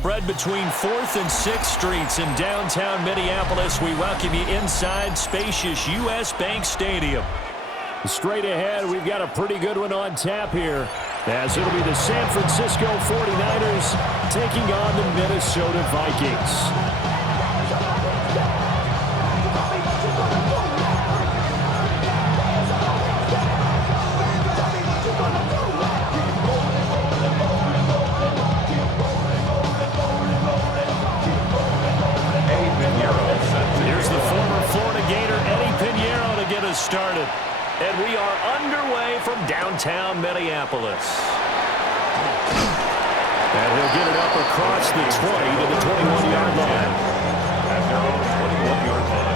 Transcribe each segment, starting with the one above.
spread between 4th and 6th Streets in downtown Minneapolis. We welcome you inside spacious U.S. Bank Stadium. Straight ahead, we've got a pretty good one on tap here, as it'll be the San Francisco 49ers taking on the Minnesota Vikings. Started, and we are underway from downtown Minneapolis. And he'll get it up across the 20 to the 21-yard line. At their own 21-yard line.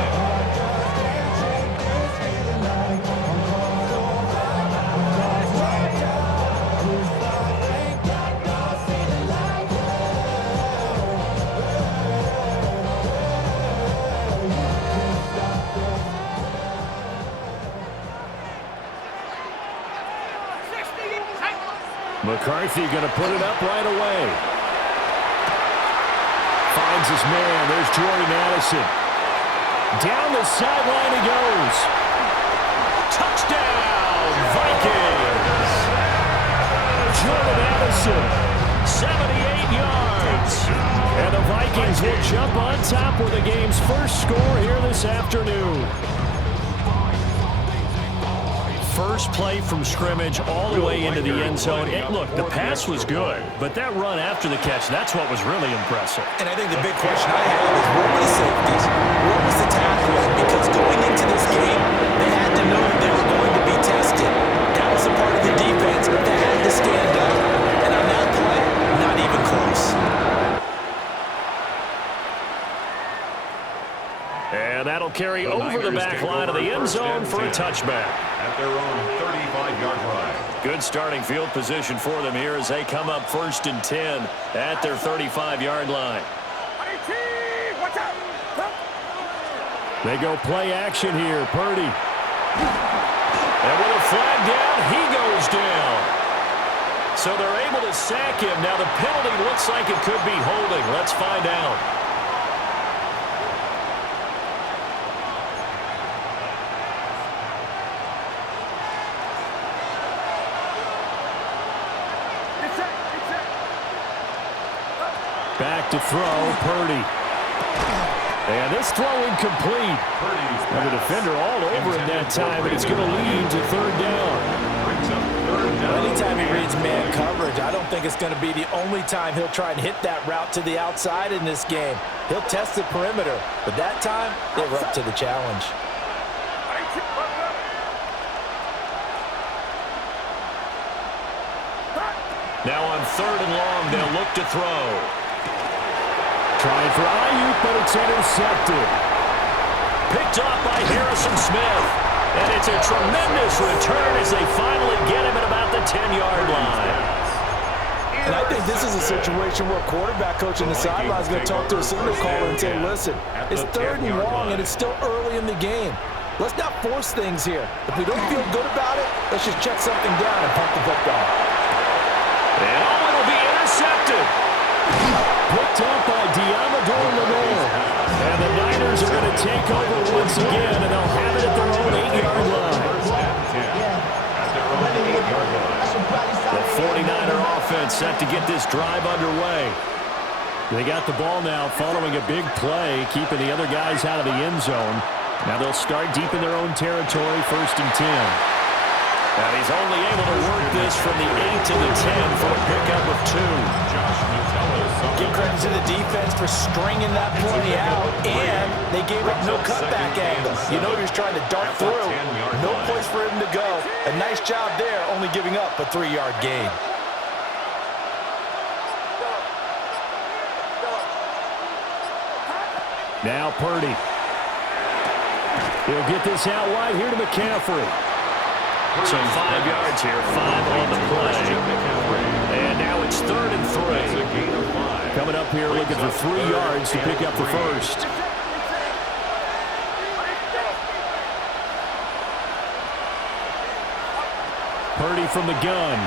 McCarthy going to put it up right away. Finds his man. There's Jordan Addison. Down the sideline he goes. Touchdown, Vikings. Jordan Addison, 78 yards. And the Vikings will jump on top with the game's first score here this afternoon. First play from scrimmage all the way into the end zone. And look, the pass was good, but that run after the catch, that's what was really impressive. And I think the big question I have is, what were the safeties? What was the tackling? Because going into this game, they had to know that they were going to be tested. That was a part of the defense that had to stand up. And on that play, not even close. And that'll carry over the back line of the end zone for a touchback. At their own 35-yard line. Good starting field position for them here as they come up 1st and 10 at their 35-yard line. They go play action here. Purdy. And with a flag down, he goes down. So they're able to sack him. Now the penalty looks like it could be holding. Let's find out. Back to throw, Purdy. And this throw incomplete. And the defender all over him that time, and it's going to lead to 3rd down. Anytime he reads man coverage, I don't think it's going to be the only time he'll try and hit that route to the outside in this game. He'll test the perimeter, but that time, they were up to the challenge. Now on 3rd and long, they'll look to throw. Trying for Ayuk, but it's intercepted. Picked off by Harrison Smith. And it's a tremendous return as they finally get him at about the 10-yard line. And I think this is a situation where quarterback coach on the sideline is going to talk to a signal caller and say, listen, it's 3rd and long and it's still early in the game. Let's not force things here. If we don't feel good about it, let's just check something down and pump the football. And it'll be intercepted. Picked up by Diamador Lenore. And the Niners are going to take over once again, and they'll have it at their own 8-yard line. The 49er offense set to get this drive underway. They got the ball now following a big play, keeping the other guys out of the end zone. Now they'll start deep in their own territory, 1st and 10. And he's only able to work this from the 8 to the 10 for a pickup of 2. Give credit to the defense for stringing that play out, and they gave up no cutback angle. You know you're trying to dart through. No place for him to go. A nice job there, only giving up a 3-yard gain. Now Purdy. He'll get this out wide here to McCaffrey. So 5 yards here, 5 on the play. And now it's 3rd and 3. Coming up here looking for 3 yards to pick up the first. Purdy from the gun.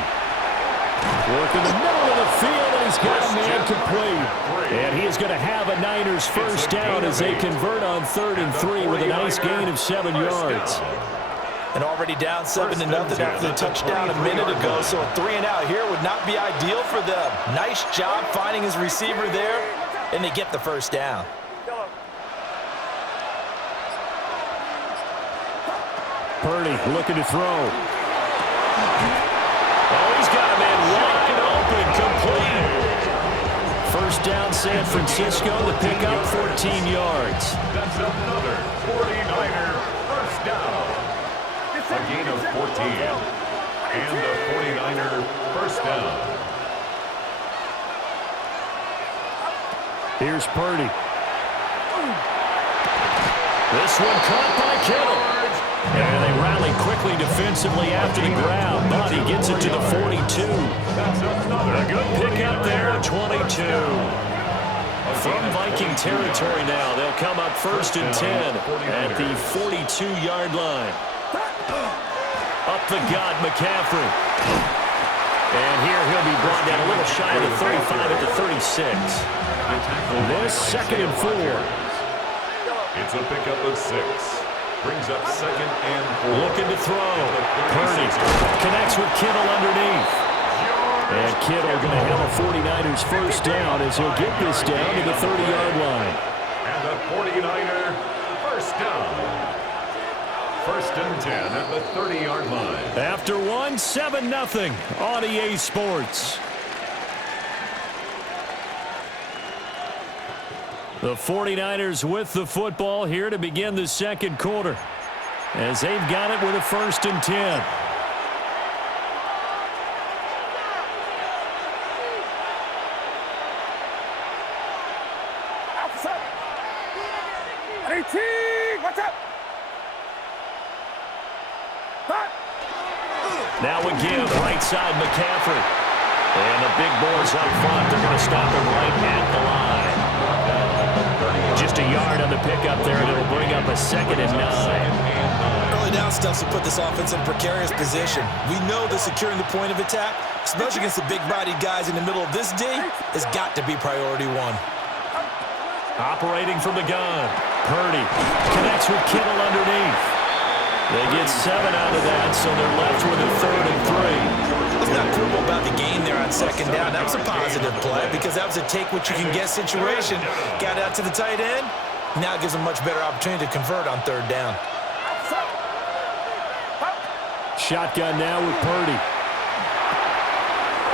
Working the middle of the field, and he's got a man complete. And he is going to have a Niners first down as they convert on 3rd and 3 with a nice gain of 7 yards. And already down 7-0 after the touchdown a minute ago, so a 3 and out here would not be ideal for them. Nice job finding his receiver there, and they get the first down. Purdy looking to throw. Oh, he's got a man wide open, complete. First down, San Francisco. The pickup, 14 yards. That's another 49er first down. A gain of 14. And the 49er first down. Here's Purdy. This one caught by Kittle. And they rally quickly defensively after the grab, but he gets it to the 42. A good pickup there, 22. From Viking territory now, they'll come up 1st and 10 at the 42-yard line. Up the gut, McCaffrey. And here he'll be brought down a little shy of the 35 at the 36. This 2nd and 4. It's a pickup of 6. Brings up 2nd and 4. Looking to throw. Purdy connects with Kittle underneath. And Kittle going to have a 49ers first down as he'll get this down to the 30-yard line. And a 49er first down. 1st and 10 at the 30-yard line. After one, 7-0 on EA Sports. The 49ers with the football here to begin the 2nd quarter, as they've got it with a 1st and 10. What's up? Now again, right side McCaffrey. And the big boys up front, they're going to stop him right at the line. Just a yard on the pickup there, and it'll bring up a 2nd and 9. Early down stuff to put this offense in a precarious position. We know that securing the point of attack, especially against the big-bodied guys in the middle of this D, has got to be priority 1. Operating from the gun. Purdy connects with Kittle underneath. They get 7 out of that, so they're left with a 3rd and 3. Let's not quibble about the gain there on 2nd down. That was a positive play because that was a take-what-you-can-get situation. Got out to the tight end. Now it gives them a much better opportunity to convert on 3rd down. Shotgun now with Purdy.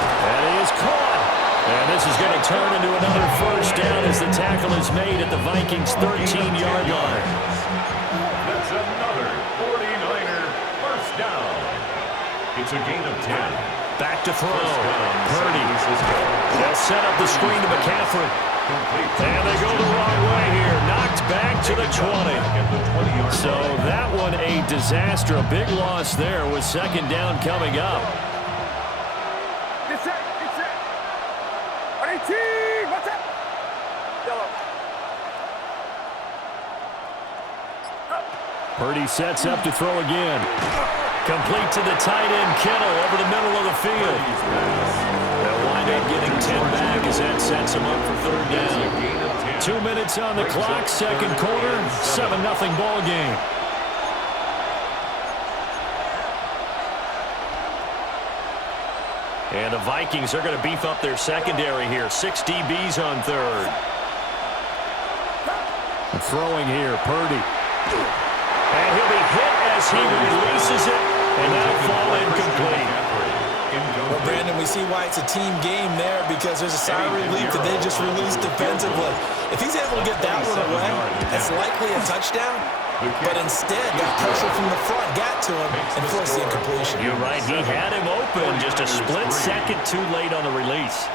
That is caught. And this is going to turn into another first down as the tackle is made at the Vikings' 13-yard line. That's another 49er first down. It's a gain of 10. Back to throw. Purdy. They'll set up the screen to McCaffrey. And they go the wrong way here. Knocked back to the 20. So that one a disaster. A big loss there with 2nd down coming up. What's up? Purdy sets up to throw again. Complete to the tight end, Kittle, over the middle of the field. They'll wind up getting 10 back as that sets him up for 3rd down. 2 minutes on the clock, 2nd quarter, 7-0 ball game. And the Vikings are going to beef up their secondary here. 6 DBs on 3rd. Throwing here, Purdy. And he'll be hit as he releases it, and that'll fall incomplete. Well, Brandon, we see why it's a team game there because there's a sigh of relief that they just released defensively. If he's able to get that one away, that's likely a touchdown. But instead, that pressure from the front got to him and forced the incompletion. You're right. He had him open. Just a split second too late on the release.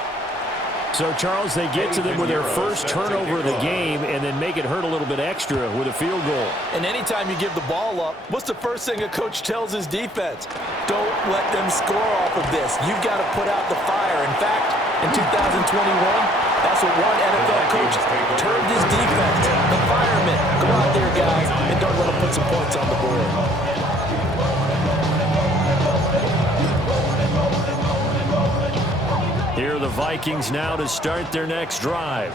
So, Charles, they get to them with their first turnover of the game and then make it hurt a little bit extra with a field goal. And anytime you give the ball up, what's the first thing a coach tells his defense? Don't let them score off of this. You've got to put out the fire. In fact, in 2021, that's what one NFL coach termed his defense. The firemen. Go out there, guys, and don't let them put some points on the board. Here are the Vikings now to start their next drive.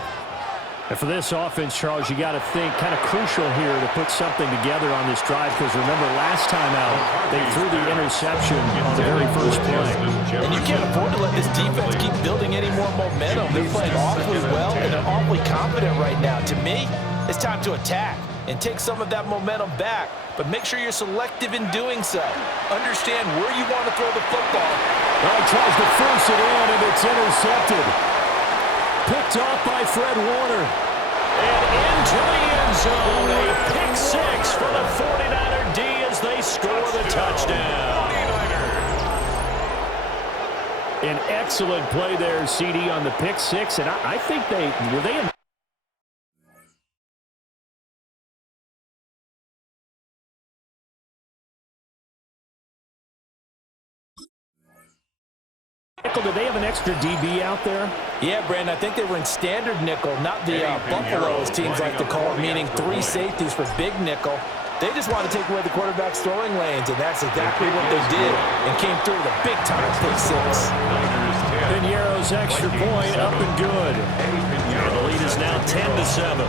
And for this offense, Charles, you got to think kind of crucial here to put something together on this drive, because remember last time out they threw the interception on the very first play. And you can't afford to let this defense keep building any more momentum. They're playing awfully well, and they're awfully confident right now. To me, it's time to attack and take some of that momentum back, but make sure you're selective in doing so. Understand where you want to throw the football. Well, he tries to force it in, and it's intercepted. Picked off by Fred Warner. And into the end zone. A pick six for the 49er D as they score the touchdown. An excellent play there, CD, on the pick six. And I think were they in nickel? Did they have an extra DB out there? Yeah, Brandon, I think they were in standard nickel, not the Buffalo, as teams like to call it, meaning 3 safeties for big nickel. They just want to take away the quarterback's throwing lanes, and that's exactly what they did, and came through with a big-time pick six. Piñeiro's extra point up and good. And the lead is now 10-7.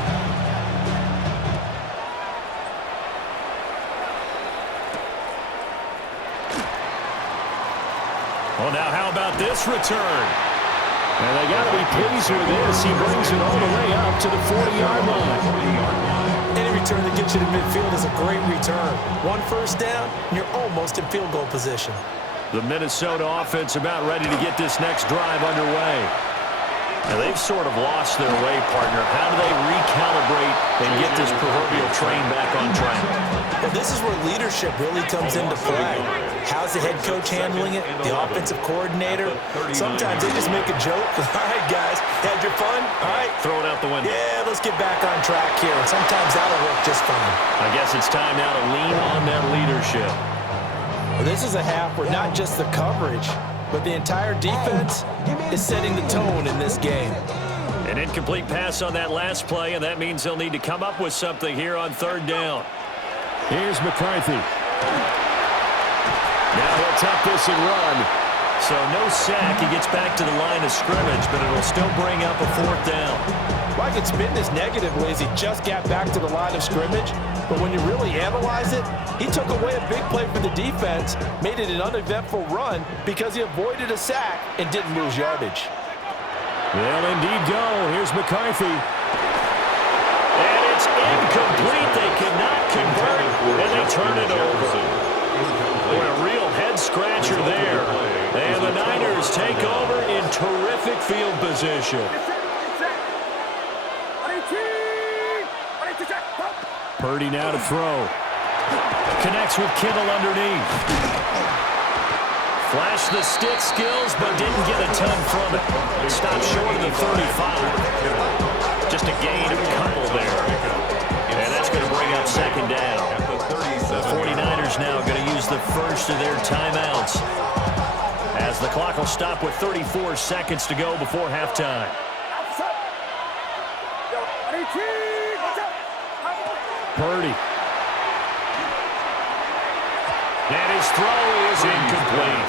Well, now how about this return? And they got to be pleased with this. He brings it all the way up to the 40-yard line. Any return that gets you to midfield is a great return. 1 first down, and you're almost in field goal position. The Minnesota offense about ready to get this next drive underway. Now, they've sort of lost their way, partner. How do they recalibrate and get this proverbial train back on track? Well, this is where leadership really comes into play. How's the head coach handling it? The offensive coordinator? Sometimes they just make a joke. All right, guys, had your fun? All right. Throw it out the window. Yeah, let's get back on track here. And sometimes that'll work just fine. I guess it's time now to lean on that leadership. Well, this is a half where not just the coverage, but the entire defense is setting the tone in this game. An incomplete pass on that last play, and that means they'll need to come up with something here on 3rd down. Here's McCarthy. Now he'll tuck this and run. So no sack. He gets back to the line of scrimmage, but it'll still bring up a 4th down. Well, I could spin this negatively as he just got back to the line of scrimmage, but when you really analyze it, he took away a big play for the defense, made it an uneventful run because he avoided a sack and didn't lose yardage. Well, indeed go. Here's McCarthy. And it's incomplete. They cannot convert, and they turn it over. What a real head-scratcher there. And the Niners take over in terrific field position. Purdy now to throw. Connects with Kittle underneath. Flashed the stick skills, but didn't get a ton from it. Stopped short of the 35. Just a gain of a couple there. And that's going to bring up 2nd down. The 49ers now going to use the first of their timeouts, as the clock will stop with 34 seconds to go before halftime. Purdy. And his throw is incomplete.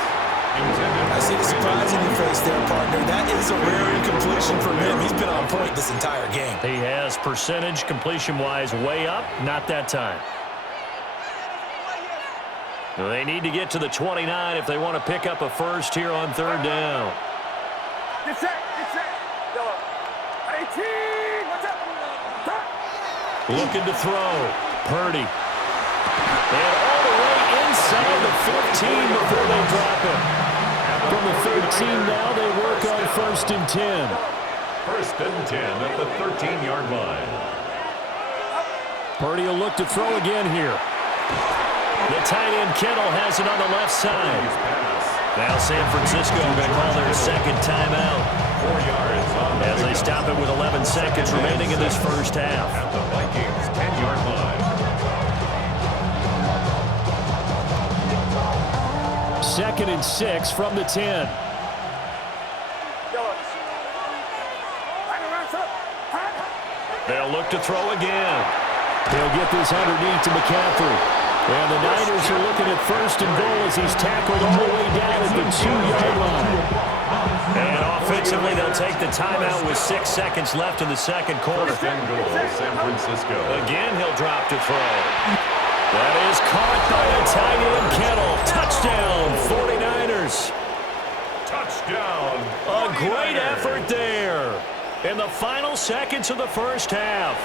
I see the surprise in your face there, partner. That is a rare incompletion from him. He's been on point this entire game. He has percentage completion-wise way up, not that time. They need to get to the 29 if they want to pick up a first here on 3rd down. Get set, get set. 18, what's up? Looking to throw. Purdy. And all the way inside the 15 before they drop him. From the 13 now, they work on 1st and 10. 1st and 10 at the 13-yard line. Purdy will look to throw again here. The tight end Kittle has it on the left side. Now San Francisco going to call their 2nd timeout. 4 yards on as they stop it with 11 seconds remaining in this first half. At the Vikings 10-yard line. 2nd and 6 from the 10. They'll look to throw again. They'll get this underneath to McCaffrey. And the Niners are looking at 1st and goal as he's tackled all the way down at the 2-yard line. And Offensively, they'll take the timeout with 6 seconds left in the second quarter. First and goal, San Francisco. Again, he'll drop to throw. That is caught by the tight end, Kittle. Touchdown, 49ers. Touchdown. A great effort there in the final seconds of the first half.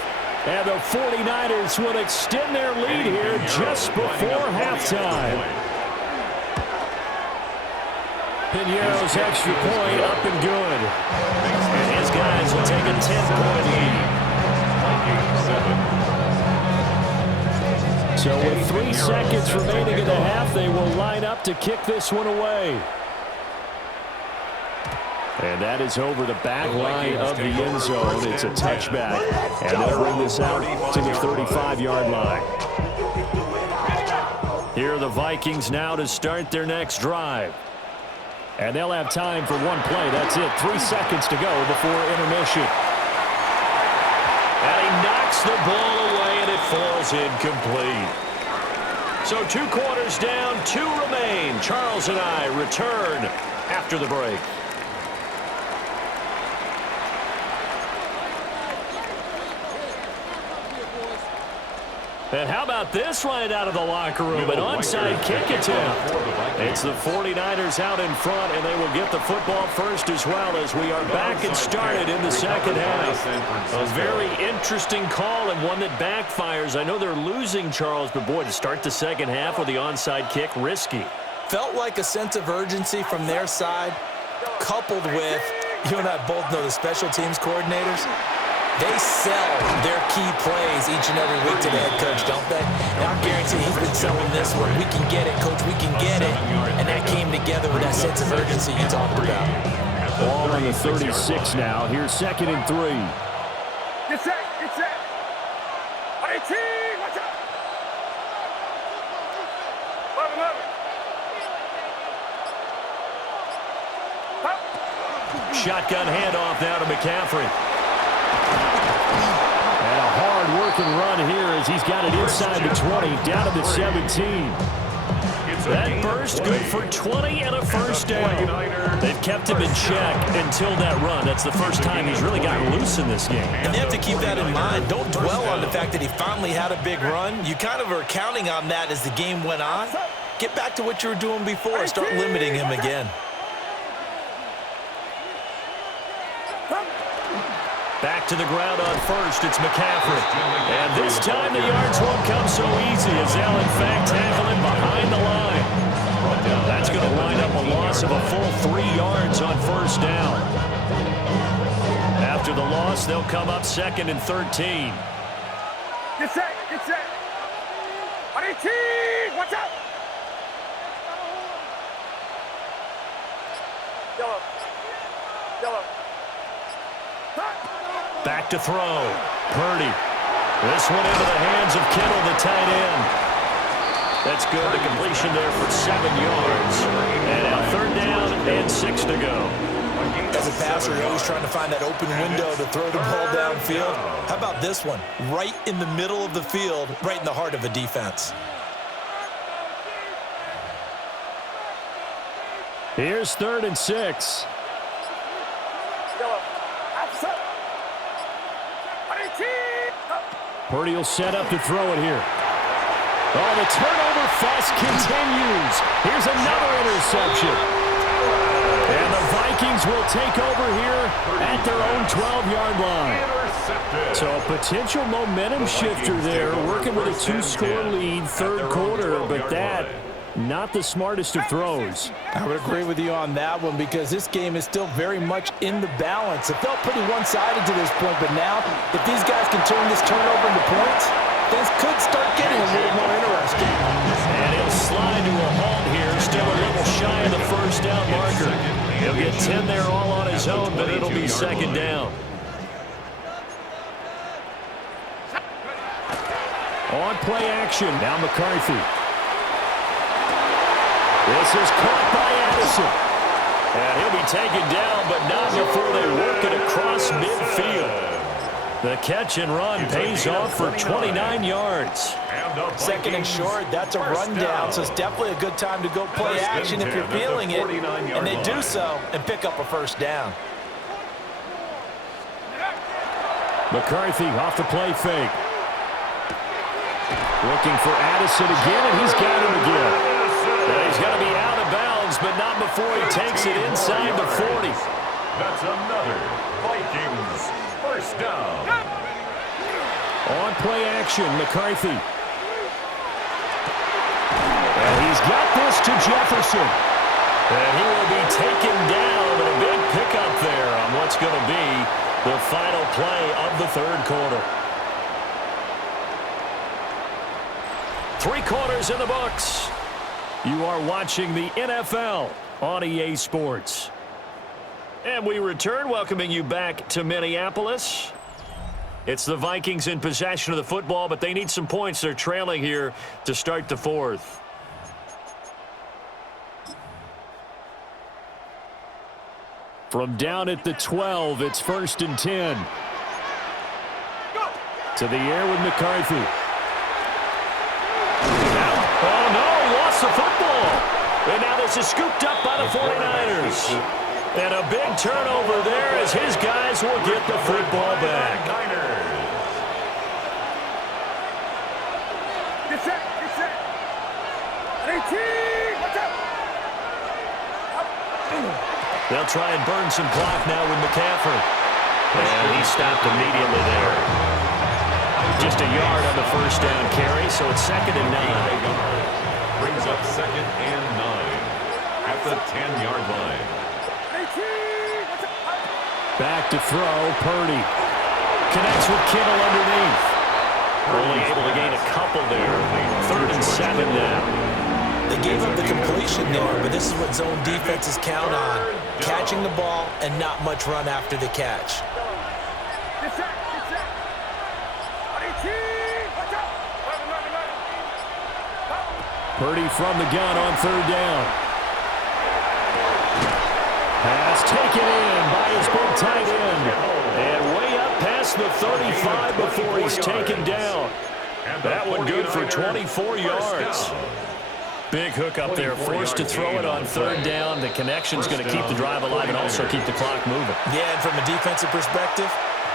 And the 49ers will extend their lead here just before halftime. Pinheiro's extra point up and good. And his guys will take a 10-point lead. So with 3 seconds remaining in the half, they will line up to kick this one away. And that is over the back line of the end zone. It's a touchback. And they'll bring this out to the 35-yard line. Here are the Vikings now to start their next drive. And they'll have time for one play. That's it. 3 seconds to go before intermission. And he knocks the ball away, and it falls incomplete. So 2 quarters down, 2 remain. Charles and I return after the break. And how about this right out of the locker room? An onside kick attempt. It's the 49ers out in front, and they will get the football first as well as we are back and started in the second half. A very interesting call and one that backfires. I know they're losing, Charles, but boy, to start the second half with the onside kick, risky. Felt like a sense of urgency from their side, coupled with, you and I both know the special teams coordinators, they sell their key plays each and every week to the head coach, don't they? And I guarantee he's been selling this one. We can get it, coach, we can get it. And that came together with that sense of urgency you talked about. Ball on the 36 now. Here's 2nd and 3. Get set, get set. On 18, watch out. 11. Shotgun handoff now to McCaffrey. And a hard-working run here as he's got it inside the 20, down to the 17. That burst good for 20 and a first down. They've kept him in check until that run. That's the first time he's really gotten loose in this game. And they have to keep that in mind. Don't dwell on the fact that he finally had a big run. You kind of are counting on that as the game went on. Get back to what you were doing before. Start limiting him again. Back to the ground on first, it's McCaffrey. And this time the yards won't come so easy as they'll in fact tackle him behind the line. That's going to line up a loss of a full 3 yards on first down. After the loss, they'll come up 2nd and 13. Get set, get set. On 18, watch out. Yellow, yellow. Back to throw. Purdy. This one into the hands of Kittle, the tight end. That's good. The completion there for 7 yards. And now 3rd down and 6 to go. As a passer, you're always trying to find that open window to throw the ball downfield. How about this one? Right in the middle of the field, right in the heart of a defense. Here's 3rd and 6. Purdy will set up to throw it here. Oh, the turnover fest continues. Here's another interception. And the Vikings will take over here at their own 12-yard line. So a potential momentum shifter there, working with a 2-score lead, 3rd quarter, but that not the smartest of throws. I would agree with you on that one because this game is still very much in the balance. It felt pretty one-sided to this point, but now if these guys can turn this turnover into points, things could start getting a little more interesting. And he'll slide to a halt here, still a little shy of the first down marker. He'll get 10 there all on his own, but it'll be 2nd down. On play action, now McCarthy. This is caught by Addison. And he'll be taken down, but not before they work it across midfield. The catch and run pays off for 29 yards. 2nd and short, that's a rundown, so it's definitely a good time to go play action if you're feeling it. And they do so and pick up a first down. McCarthy off the play fake. Looking for Addison again, and he's got him again. And he's going to be out of bounds, but not before he takes it inside the 40. That's another Vikings first down. On play action, McCarthy. And he's got this to Jefferson. And he will be taken down, and a big pickup there on what's going to be the final play of the third quarter. 3 quarters in the books. You are watching the NFL on EA Sports. And we return, welcoming you back to Minneapolis. It's the Vikings in possession of the football, but they need some points. They're trailing here to start the fourth. From down at the 12, it's 1st and 10. To the air with McCarthy. Oh, no, he lost the football. And now this is scooped up by the 49ers. And a big turnover there as his guys will get the football back. Get set, get set. 18, watch out. They'll try and burn some clock now with McCaffrey. And he stopped immediately there. Just a yard on the first down carry, so it's 2nd and 9. Brings up 2nd and 9 at the 10-yard line. Back to throw, Purdy. Connects with Kittle underneath. Only able to gain a couple there. 3rd and 7 now. They gave up the completion there, but this is what zone defenses count on. Catching the ball and not much run after the catch. Get set, get set. 18, watch out. Purdy from the gun on 3rd down. Pass taken in by his big tight end. And way up past the 35 before he's taken down. That one good for 24 yards. Big hook up there, forced to throw it on 3rd down. The connection's going to keep the drive alive and also keep the clock moving. Yeah, and from a defensive perspective,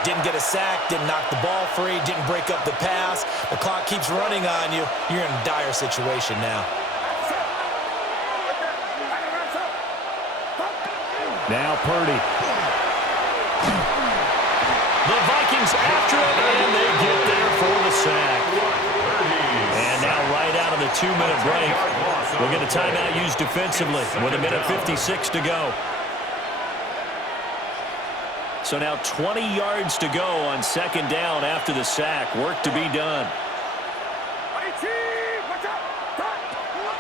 didn't get a sack, didn't knock the ball free, didn't break up the pass. The clock keeps running on you. You're in a dire situation now. Now Purdy. The Vikings after it, and they get there for the sack. And now right out of the 2-minute break, we'll get a timeout used defensively with 1:56 to go. So now 20 yards to go on 2nd down after the sack. Work to be done.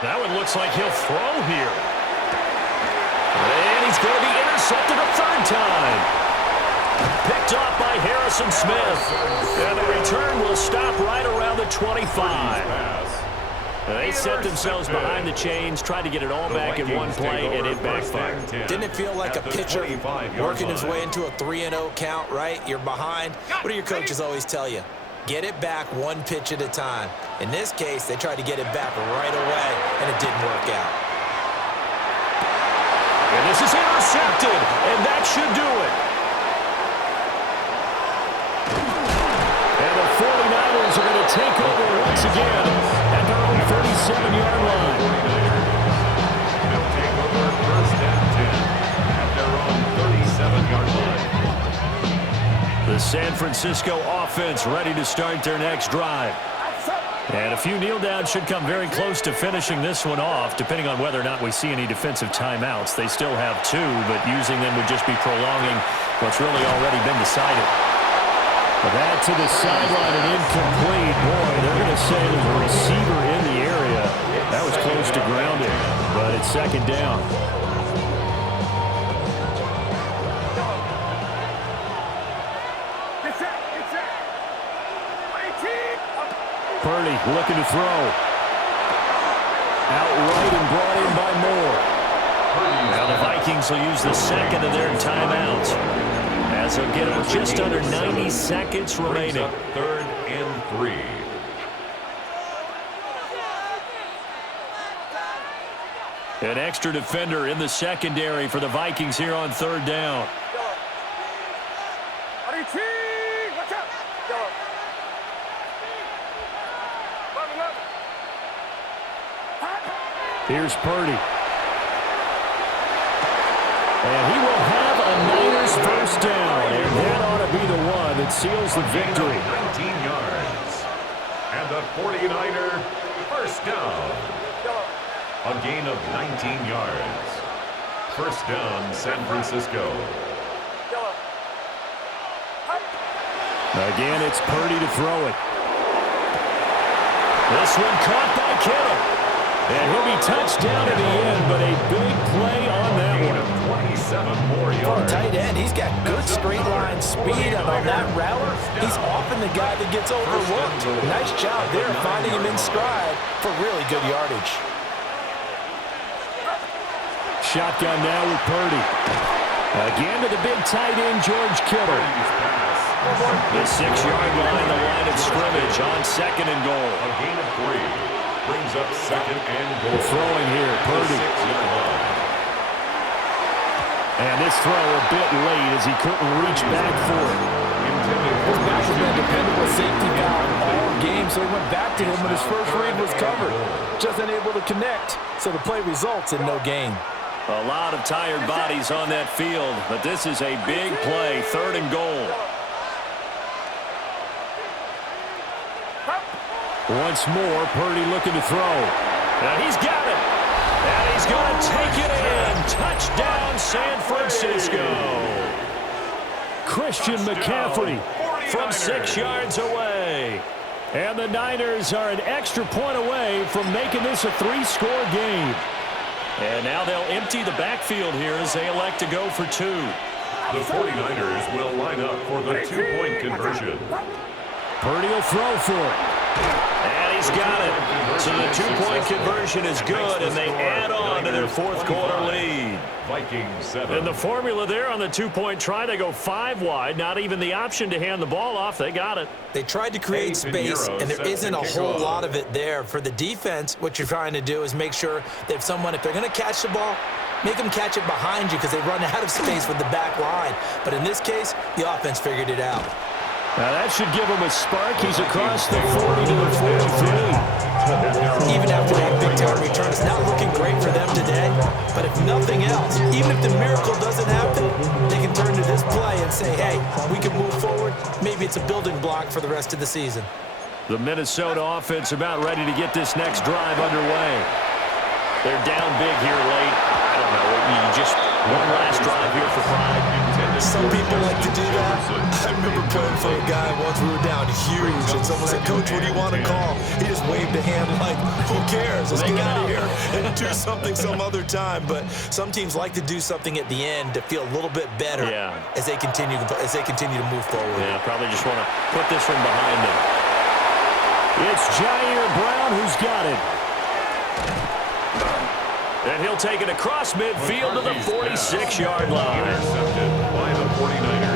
That one looks like he'll throw here. And he's going to be intercepted a 3rd time. Picked off by Harrison Smith. And the return will stop right around the 25. They set themselves behind the chains, tried to get it all back in one play, and it backfired. Didn't it feel like a pitcher working his way into a 3-0 count, right? You're behind. What do your coaches always tell you? Get it back one pitch at a time. In this case, they tried to get it back right away, and it didn't work out. And this is intercepted, and that should do it. And the 49ers are going to take over once again at their own 37-yard line. They'll take over 1st and 10 at their own 37-yard line. The San Francisco offense ready to start their next drive. And a few kneel downs should come very close to finishing this one off, depending on whether or not we see any defensive timeouts. They still have 2, but using them would just be prolonging what's really already been decided. That to the sideline and incomplete. Boy, they're going to say there's a receiver in the area. That was close to grounding, but it's 2nd down. Purdy looking to throw. Outright and brought in by Moore. Now the Vikings will use the 2nd of their timeouts, as they'll get it just under 90 seconds remaining. 3rd and 3. An extra defender in the secondary for the Vikings here on 3rd down. Watch out. Yellow. 11. Here's Purdy. And he will have a Niners first down. And that ought to be the one that seals the victory. 19 yards. And the 49er first down. A gain of 19 yards. First down, San Francisco. Again, it's Purdy to throw it. This one caught by Kittle. And he'll be touched down at the end, but a big play on that one. 27 more For a yards. tight end, he's got good straight line speed, and on that route, he's often the guy that gets overlooked. Nice job there finding him in stride for really good yardage. Shotgun now with Purdy. Again to the big tight end, George Kittle. The 6-yard line, the line of scrimmage on 2nd and goal. A gain of 3. Brings up 2nd and goal. Throwing here, Purdy. 6-yard line. And this throw a bit late as he couldn't reach back for it. His back has been dependable safety valve all game, so he went back to him when his first read was covered. Just unable to connect, so the play results in no gain. A lot of tired bodies on that field, but this is a big play, 3rd and goal. Once more, Purdy looking to throw. And he's got it. And he's going to take it in. Touchdown, San Francisco. Christian McCaffrey from 6 yards away. And the Niners are an extra point away from making this a 3-score game. And now they'll empty the backfield here as they elect to go for 2. The 49ers will line up for the 2-point conversion. Purdy will throw for it. And he's got it. So the 2-point conversion is good, and they add on to their 4th quarter lead. Vikings 7. And the formula there on the 2-point try, they go 5 wide. Not even the option to hand the ball off. They got it. They tried to create space, and there isn't a whole lot of it there. For the defense, what you're trying to do is make sure that if they're going to catch the ball, make them catch it behind you because they run out of space with the back line. But in this case, the offense figured it out. Now that should give him a spark. He's across the 40 to the 43. Even after that big-time return, it's not looking great for them today. But if nothing else, even if the miracle doesn't happen, they can turn to this play and say, hey, we can move forward. Maybe it's a building block for the rest of the season. The Minnesota offense about ready to get this next drive underway. They're down big here late. I don't know. You just one last drive here for pride. Some people like to do that. I remember playing for a guy once. We were down huge, and someone said, Coach, what do you want to call? He just waved a hand like, who cares? Let's get out of here and do something some other time. But some teams like to do something at the end to feel a little bit better as they continue to move forward. Yeah, probably just want to put this one behind them. It's Jair Brown who's got it. And he'll take it across midfield to the 46-yard line. Intercepted by the 49ers.